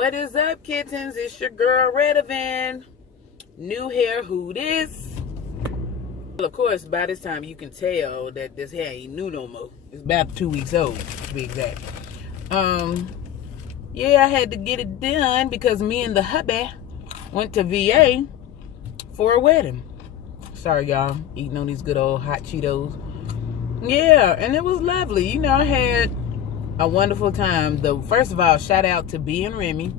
What is up, kittens? It's your girl Redavyn. New hair, who this? Well, of course, by this time you can tell that this hair ain't new no more. It's about 2 weeks old, to be exact. Yeah, I had to get it done because me and the hubby went to VA for a wedding. Sorry, y'all, eating on these good old hot Cheetos. Yeah, and it was lovely. You know, I had a wonderful time. First of all, shout out to B and Remy.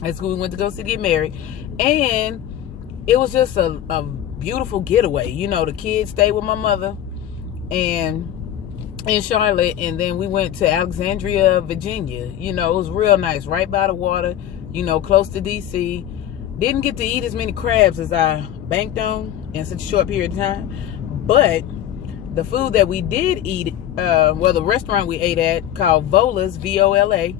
That's who we went to go see get married. And it was just a beautiful getaway. You know, the kids stayed with my mother and in Charlotte, and then we went to Alexandria, Virginia. You know, it was real nice, right by the water, you know, close to DC. Didn't get to eat as many crabs as I banked on in such a short period of time, but the food that we did eat, well, the restaurant we ate at called Vola's, V-O-L-A,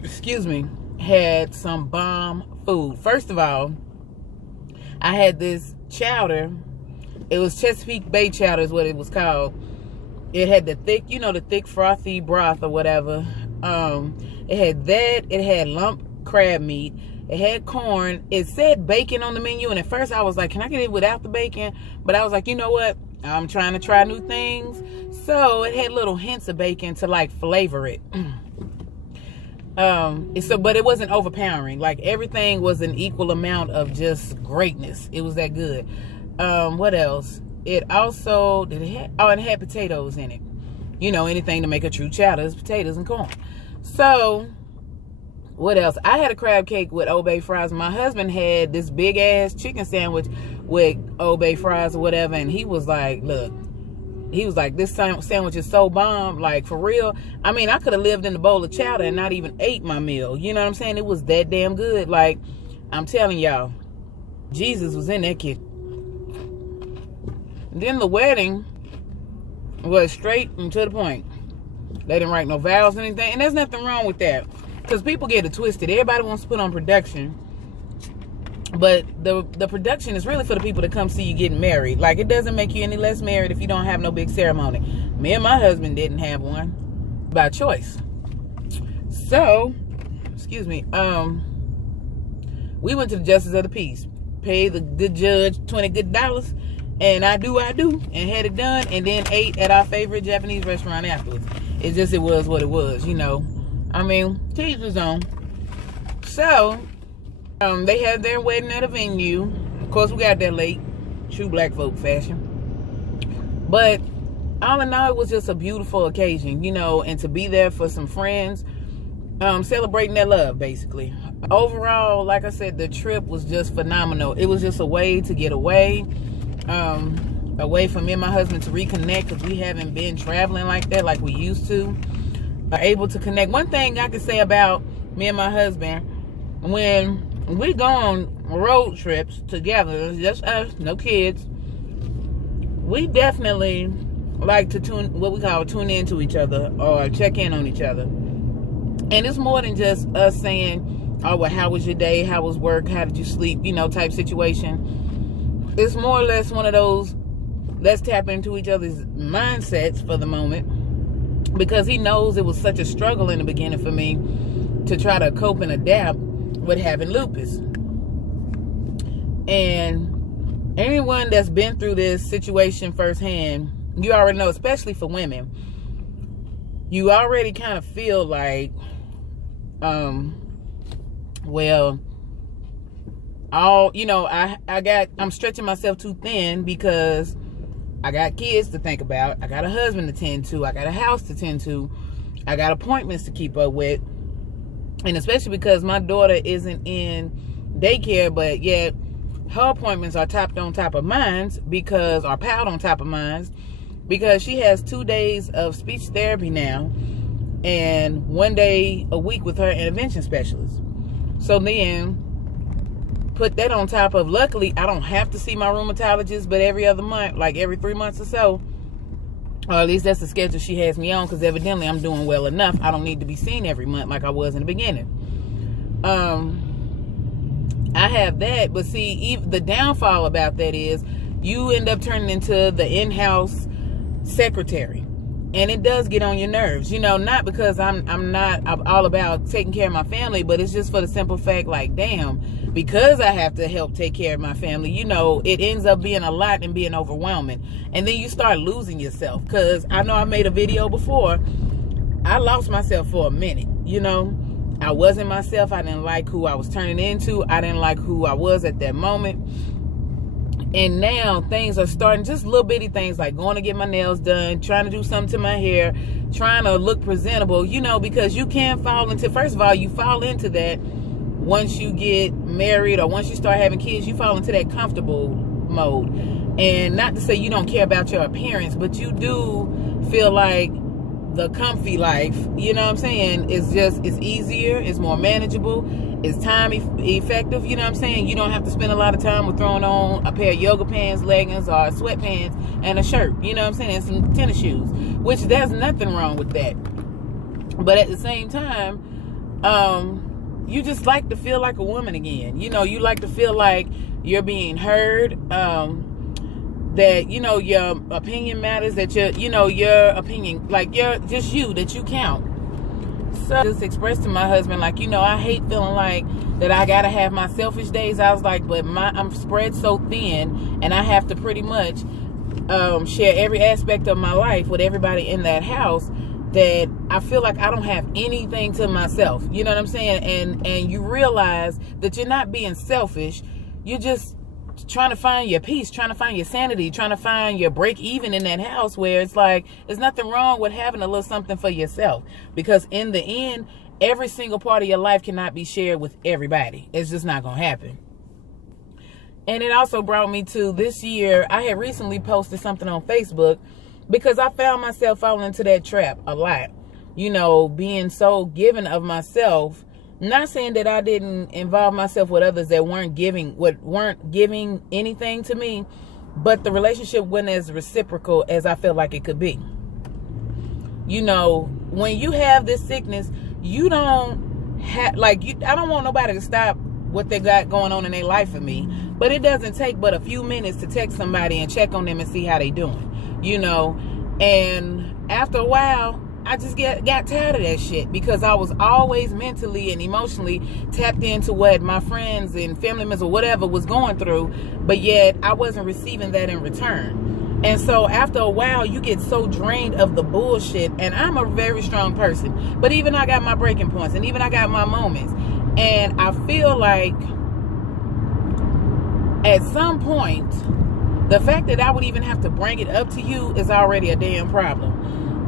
excuse me, had some bomb food. First of all, I had this chowder. It was Chesapeake Bay chowder is what it was called. It had the thick, you know, the thick frothy broth or whatever. It had that. It had lump crab meat. It had corn. It said bacon on the menu, and at first I was like, can I get it without the bacon? But I was like, you know what? I'm trying to try new things. So it had little hints of bacon to like flavor it. But it wasn't overpowering. Like everything was an equal amount of just greatness. It was that good. What else? It also it had potatoes in it. You know, anything to make a true chowder is potatoes and corn. So what else? I had a crab cake with Old Bay fries. My husband had this big ass chicken sandwich with Old Bay fries or whatever, and he was like, look, he was like, this sandwich is so bomb, like for real. I mean, I could have lived in a bowl of chowder and not even ate my meal. You know what I'm saying? It was that damn good. Like, I'm telling y'all, Jesus was in that kitchen. Then the wedding was straight and to the point. They didn't write no vows or anything, and there's nothing wrong with that. Because people get it twisted. Everybody wants to put on production. But the production is really for the people to come see you getting married. Like, it doesn't make you any less married if you don't have no big ceremony. Me and my husband didn't have one by choice. So, excuse me, we went to the Justice of the Peace. Paid the good judge $20 good, and I do, and had it done, and then ate at our favorite Japanese restaurant afterwards. It was what it was, you know. I mean, to each his own. So, they had their wedding at a venue. Of course, we got there late. True black folk fashion. But, all in all, it was just a beautiful occasion, you know, and to be there for some friends, celebrating their love, basically. Overall, like I said, the trip was just phenomenal. It was just a way to get away. A way for me and my husband to reconnect, because we haven't been traveling like that like we used to. Able to connect. One thing I can say about me and my husband, when we go on road trips together, just us, no kids, we definitely like to tune into each other or check in on each other. And it's more than just us saying, oh, well, how was your day? How was work? How did you sleep? You know, type situation. It's more or less one of those, let's tap into each other's mindsets for the moment. Because he knows it was such a struggle in the beginning for me to try to cope and adapt with having lupus. And anyone that's been through this situation firsthand, you already know, especially for women, you already kind of feel like, well, you know, I'm stretching myself too thin because I got kids to think about. I got a husband to tend to. I got a house to tend to. I got appointments to keep up with. And especially because my daughter isn't in daycare, but yet her appointments are piled on top of mine because she has 2 days of speech therapy now and 1 day a week with her intervention specialist. So then put that on top of, luckily, I don't have to see my rheumatologist but every other month, like every 3 months or so. Or at least that's the schedule she has me on, because evidently I'm doing well enough. I don't need to be seen every month like I was in the beginning. I have that, but see, the downfall about that is you end up turning into the in-house secretary. And it does get on your nerves, you know, not because I'm all about taking care of my family, but it's just for the simple fact, like, damn, because I have to help take care of my family, you know, it ends up being a lot and being overwhelming. And then you start losing yourself, because I know I made a video before. I lost myself for a minute, you know. I wasn't myself. I didn't like who I was turning into. I didn't like who I was at that moment. And now things are starting, just little bitty things like going to get my nails done, trying to do something to my hair, trying to look presentable, you know, because you can fall into, first of all, you fall into that once you get married or once you start having kids, you fall into that comfortable mode. And not to say you don't care about your appearance, but you do feel like the comfy life, you know what I'm saying, it's easier, it's more manageable, it's time effective, you know what I'm saying. You don't have to spend a lot of time with throwing on a pair of yoga pants, leggings, or sweatpants and a shirt, you know what I'm saying, and some tennis shoes, which there's nothing wrong with that. But at the same time, you just like to feel like a woman again, you know. You like to feel like you're being heard, that, you know, your opinion matters, that your opinion, like, you're just you, that you count. So I just expressed to my husband, like, you know, I hate feeling like that I gotta have my selfish days. I was like, but I'm spread so thin, and I have to pretty much share every aspect of my life with everybody in that house, that I feel like I don't have anything to myself, you know what I'm saying. And you realize that you're not being selfish, you're just trying to find your peace, trying to find your sanity, trying to find your break even in that house, where it's like, there's nothing wrong with having a little something for yourself, because in the end, every single part of your life cannot be shared with everybody. It's just not gonna happen. And it also brought me to this year, I had recently posted something on Facebook, because I found myself falling into that trap a lot, you know, being so given of myself. Not saying that I didn't involve myself with others that weren't giving anything to me, but the relationship wasn't as reciprocal as I felt like it could be. You know, when you have this sickness, you don't have, like, I don't want nobody to stop what they got going on in their life for me, but it doesn't take but a few minutes to text somebody and check on them and see how they doing, you know. And after a while, I just got tired of that shit, because I was always mentally and emotionally tapped into what my friends and family members or whatever was going through, but yet I wasn't receiving that in return. And so after a while, you get so drained of the bullshit. And I'm a very strong person, but even I got my breaking points, and even I got my moments. And I feel like at some point, the fact that I would even have to bring it up to you is already a damn problem.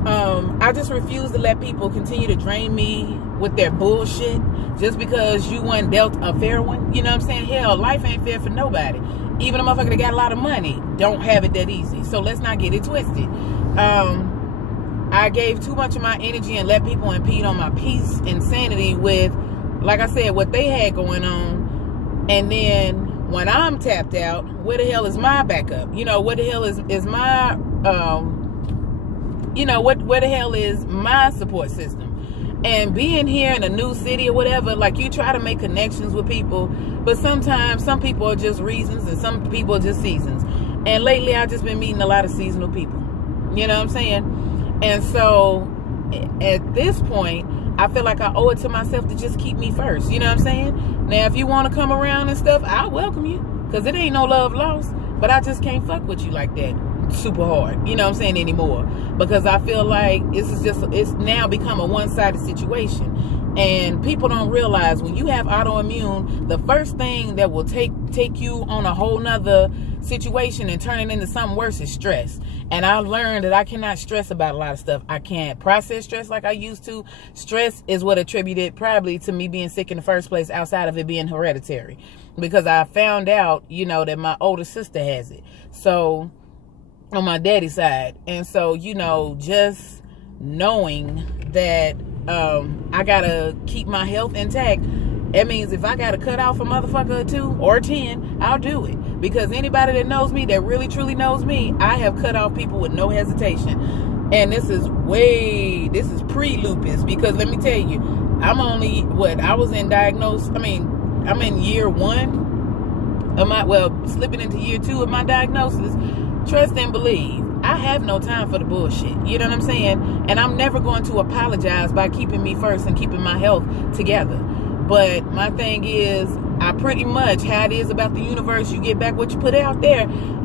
I just refuse to let people continue to drain me with their bullshit just because you weren't dealt a fair one. You know what I'm saying? Hell, life ain't fair for nobody. Even a motherfucker that got a lot of money don't have it that easy. So let's not get it twisted. I gave too much of my energy and let people impede on my peace and sanity with, like I said, what they had going on. And then when I'm tapped out, where the hell is my backup? You know, what the hell is my you know, where the hell is my support system? And being here in a new city or whatever, like, you try to make connections with people, but sometimes some people are just reasons and some people are just seasons. And lately I've just been meeting a lot of seasonal people, you know what I'm saying? And so at this point, I feel like I owe it to myself to just keep me first, you know what I'm saying? Now, if you want to come around and stuff, I'll welcome you, because it ain't no love lost, but I just can't fuck with you like that super hard, you know what I'm saying, anymore, because I feel like it's now become a one-sided situation. And people don't realize, when you have autoimmune, the first thing that will take you on a whole nother situation and turn it into something worse is stress. And I've learned that I cannot stress about a lot of stuff. I can't process stress like I used to. Stress is what attributed probably to me being sick in the first place, outside of it being hereditary, because I found out, you know, that my older sister has it, so on my daddy's side. And so, you know, just knowing that I gotta keep my health intact, it means if I gotta cut off a motherfucker or 2 or 10, I'll do it. Because anybody that knows me, that really truly knows me, I have cut off people with no hesitation. And this is pre-lupus, because let me tell you, I'm only, I'm in year 1 of my, slipping into year 2 of my diagnosis. Trust and believe, I have no time for the bullshit. You know what I'm saying? And I'm never going to apologize by keeping me first and keeping my health together. But my thing is, I pretty much, how it is about the universe, you get back what you put out there.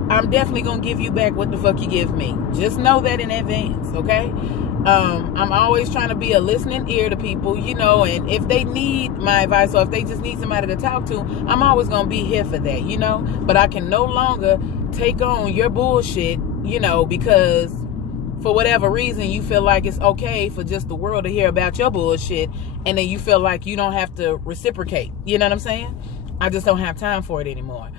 I'm definitely going to give you back what the fuck you give me. Just know that in advance, okay? I'm always trying to be a listening ear to people, you know, and if they need my advice or if they just need somebody to talk to, I'm always going to be here for that, you know? But I can no longer take on your bullshit, you know, because for whatever reason you feel like it's okay for just the world to hear about your bullshit, and then you feel like you don't have to reciprocate. You know what I'm saying? I just don't have time for it anymore.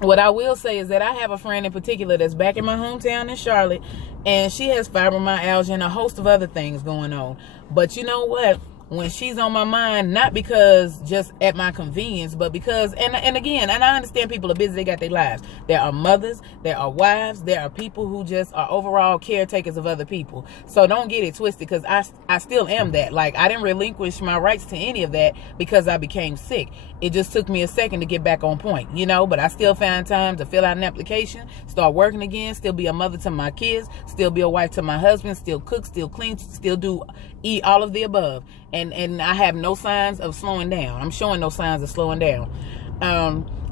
What I will say is that I have a friend in particular that's back in my hometown in Charlotte, and she has fibromyalgia and a host of other things going on. But you know what? When she's on my mind, not because just at my convenience, but because, and again, and I understand people are busy, they got their lives. There are mothers, there are wives, there are people who just are overall caretakers of other people. So don't get it twisted, because I still am that. Like, I didn't relinquish my rights to any of that because I became sick. It just took me a second to get back on point, you know, but I still found time to fill out an application, start working again, still be a mother to my kids, still be a wife to my husband, still cook, still clean, still eat all of the above. And I have no signs of slowing down. I'm showing no signs of slowing down.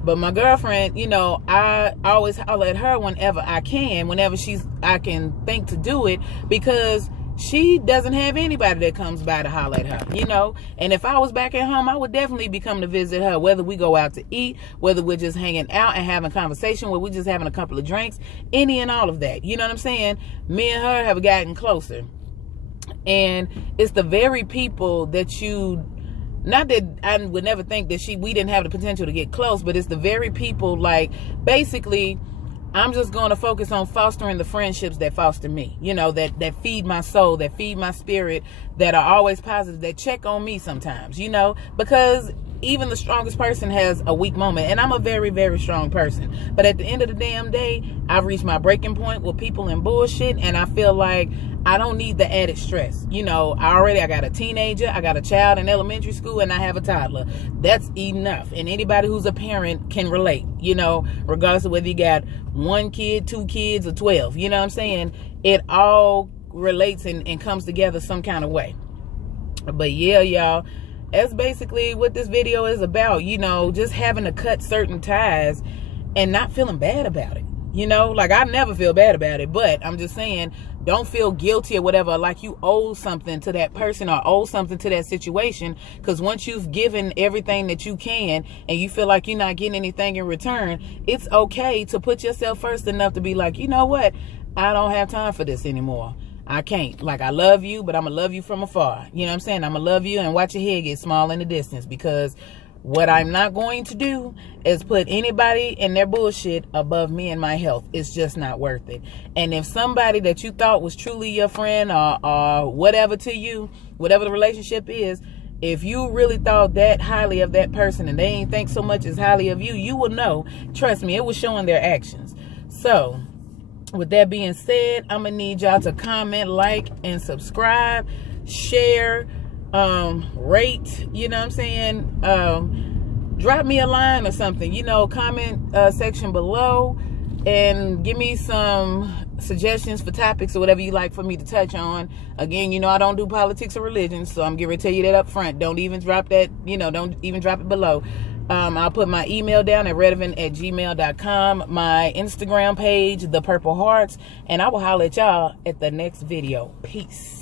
But my girlfriend, you know, I always holler at her whenever I can, whenever I can think to do it, because she doesn't have anybody that comes by to holler at her, you know. And if I was back at home, I would definitely be coming to visit her, whether we go out to eat, whether we're just hanging out and having conversation, whether we're just having a couple of drinks, any and all of that. You know what I'm saying? Me and her have gotten closer. And it's the very people that you, not that I would never think that we didn't have the potential to get close, but it's the very people, like, basically, I'm just going to focus on fostering the friendships that foster me, you know, that feed my soul, that feed my spirit, that are always positive, that check on me sometimes, you know, because even the strongest person has a weak moment, and I'm a very, very strong person. But at the end of the damn day, I've reached my breaking point with people and bullshit, and I feel like I don't need the added stress. You know, I got a teenager, I got a child in elementary school, and I have a toddler. That's enough. And anybody who's a parent can relate, you know, regardless of whether you got 1 kid, 2 kids, or 12. You know what I'm saying? It all relates and comes together some kind of way. But yeah, y'all, that's basically what this video is about. You know, just having to cut certain ties and not feeling bad about it. You know, like, I never feel bad about it, but I'm just saying, don't feel guilty or whatever, like you owe something to that person or owe something to that situation, because once you've given everything that you can and you feel like you're not getting anything in return, it's okay to put yourself first enough to be like, you know what, I don't have time for this anymore. I can't. Like, I love you, but I'm going to love you from afar. You know what I'm saying? I'm going to love you and watch your head get small in the distance, because what I'm not going to do is put anybody and their bullshit above me and my health. It's just not worth it. And if somebody that you thought was truly your friend or whatever to you, whatever the relationship is, if you really thought that highly of that person and they ain't think so much as highly of you, you will know. Trust me, it was showing their actions. So, with that being said, I'm going to need y'all to comment, like, and subscribe, share, rate, you know what I'm saying? Drop me a line or something, you know, comment section below, and give me some suggestions for topics or whatever you like for me to touch on. Again, you know, I don't do politics or religion, so I'm going to tell you that up front. Don't even drop that, you know, don't even drop it below. I'll put my email down at redavyn@gmail.com, my Instagram page, The Purple Hearts, and I will holler at y'all at the next video. Peace.